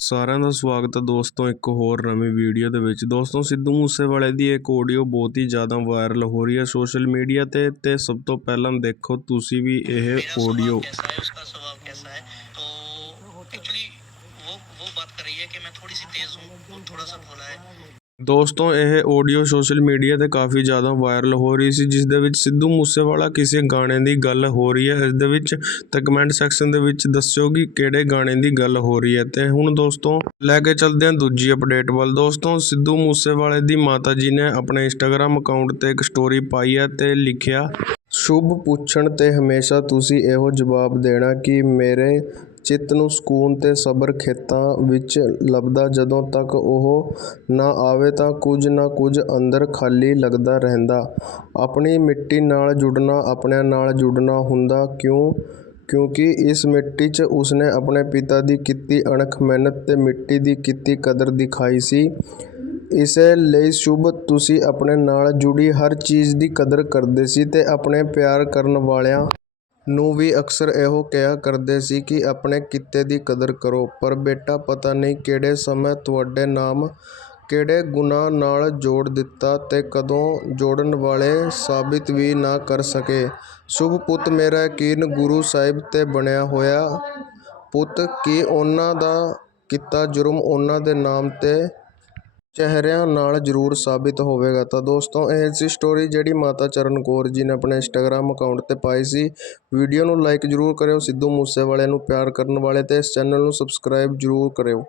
ਸਾਰਿਆਂ ਦਾ ਸਵਾਗਤ ਹੈ ਦੋਸਤੋ ਇੱਕ ਹੋਰ ਨਵੀਂ ਵੀਡੀਓ ਦੇ ਵਿੱਚ ਦੋਸਤੋ ਸਿੱਧੂ ਮੂਸੇਵਾਲੇ ਦੀ ਇੱਕ ਆਡੀਓ ਬਹੁਤ ਹੀ ਜ਼ਿਆਦਾ ਵਾਇਰਲ ਹੋ ਰਹੀ ਹੈ ਸੋਸ਼ਲ ਮੀਡੀਆ ਤੇ ਤੇ ਸਭ ਤੋਂ ਪਹਿਲਾਂ ਦੇਖੋ ਤੁਸੀਂ ਵੀ ਇਹ मेरा ਆਡੀਓ स्वभाव कैसा है उसका स्वभाव कैसा है तो एक्चुअली वो वो बात कर रही है कि मैं थोड़ी सी तेज हूँ वो थोड़ा सा भोला है ਦੋਸਤੋ, ਇਹ ਆਡੀਓ ਸੋਸ਼ਲ ਮੀਡੀਆ ਤੇ ਕਾਫੀ ਜ਼ਿਆਦਾ ਵਾਇਰਲ ਹੋ ਰਹੀ ਸੀ ਜਿਸ ਦੇ ਵਿੱਚ ਸਿੱਧੂ ਮੂਸੇਵਾਲਾ ਕਿਸੇ ਗਾਣੇ ਦੀ ਗੱਲ ਹੋ ਰਹੀ ਹੈ। ਇਸ ਦੇ ਵਿੱਚ ਤੇ ਕਮੈਂਟ ਸੈਕਸ਼ਨ ਦੇ ਵਿੱਚ ਦੱਸਿਓ ਕਿ ਕਿਹੜੇ ਗਾਣੇ ਦੀ ਗੱਲ ਹੋ ਰਹੀ ਹੈ। ਤੇ ਹੁਣ ਦੋਸਤੋ, ਲੈ ਕੇ ਚੱਲਦੇ ਹਾਂ ਦੂਜੀ ਅਪਡੇਟ ਵੱਲ। ਦੋਸਤੋ, ਸਿੱਧੂ ਮੂਸੇਵਾਲੇ ਦੀ ਮਾਤਾ ਜੀ ਨੇ ਆਪਣੇ ਇੰਸਟਾਗ੍ਰam ਅਕਾਊਂਟ ਤੇ ਇੱਕ ਸਟੋਰੀ ਪਾਈ ਹੈ ਤੇ ਲਿਖਿਆ, ਸ਼ੁਭ ਪੁੱਛਣ ਤੇ ਹਮੇਸ਼ਾ ਤੁਸੀਂ ਇਹੋ ਜਵਾਬ ਦੇਣਾ ਕਿ ਮੇਰੇ ਚਿੱਤ ਨੂੰ ਸਕੂਨ ਅਤੇ ਸਬਰ ਖੇਤਾਂ ਵਿੱਚ ਲੱਭਦਾ ਜਦੋਂ ਤੱਕ ਉਹ ਨਾ ਆਵੇ ਤਾਂ ਕੁਝ ਨਾ ਕੁਝ ਅੰਦਰ ਖਾਲੀ ਲੱਗਦਾ ਰਹਿੰਦਾ। ਆਪਣੀ ਮਿੱਟੀ ਨਾਲ ਜੁੜਨਾ ਆਪਣਿਆਂ ਨਾਲ ਜੁੜਨਾ ਹੁੰਦਾ ਕਿਉਂ? ਕਿਉਂਕਿ ਇਸ ਮਿੱਟੀ 'ਚ ਉਸਨੇ ਆਪਣੇ ਪਿਤਾ ਦੀ ਕੀਤੀ ਅਣਖ ਮਿਹਨਤ ਅਤੇ ਮਿੱਟੀ ਦੀ ਕੀਤੀ ਕਦਰ ਦਿਖਾਈ ਸੀ। ਇਸੇ ਲਈ ਸ਼ੁਭ ਤੁਸੀਂ ਆਪਣੇ ਨਾਲ ਜੁੜੀ ਹਰ ਚੀਜ਼ ਦੀ ਕਦਰ ਕਰਦੇ ਸੀ ਅਤੇ ਆਪਣੇ ਪਿਆਰ ਕਰਨ ਵਾਲਿਆਂ ਨੂੰ ਵੀ ਅਕਸਰ ਇਹੋ ਕਿਹਾ ਕਰਦੇ ਸੀ ਕਿ ਆਪਣੇ ਕਿੱਤੇ ਦੀ ਕਦਰ ਕਰੋ। ਪਰ ਬੇਟਾ, ਪਤਾ ਨਹੀਂ ਕਿਹੜੇ ਸਮੇਂ ਤੁਹਾਡੇ ਨਾਮ ਕਿਹੜੇ ਗੁਨਾਹ ਨਾਲ ਜੋੜ ਦਿੱਤਾ ਤੇ ਕਦੋਂ ਜੋੜਨ ਵਾਲੇ ਸਾਬਿਤ ਵੀ ਨਾ ਕਰ ਸਕੇ। ਸ਼ੁਭ ਪੁੱਤ ਮੇਰਾ ਯਕੀਨ ਗੁਰੂ ਸਾਹਿਬ ਤੇ ਬਣਿਆ ਹੋਇਆ। ਪੁੱਤ, ਕਿ ਉਹਨਾਂ ਦਾ ਕੀਤਾ ਜੁਰਮ ਉਹਨਾਂ ਦੇ ਨਾਮ ਤੇ ਚਿਹਰਿਆਂ ਨਾਲ ਜ਼ਰੂਰ ਸਾਬਿਤ ਹੋਵੇਗਾ। ਤਾਂ ਦੋਸਤੋ, ਇਹ ਸੀ ਸਟੋਰੀ ਜਿਹੜੀ ਮਾਤਾ ਚਰਨ ਕੌਰ ਜੀ ਨੇ ਆਪਣੇ ਇੰਸਟਾਗ੍ਰam ਅਕਾਊਂਟ ਤੇ ਪਾਈ ਸੀ। ਵੀਡੀਓ ਨੂੰ ਲਾਈਕ ਜ਼ਰੂਰ ਕਰਿਓ, ਸਿੱਧੂ ਮੂਸੇਵਾਲੇ ਨੂੰ ਪਿਆਰ ਕਰਨ ਵਾਲੇ ਤੇ ਇਸ ਚੈਨਲ ਨੂੰ ਸਬਸਕ੍ਰਾਈਬ ਜ਼ਰੂਰ ਕਰਿਓ।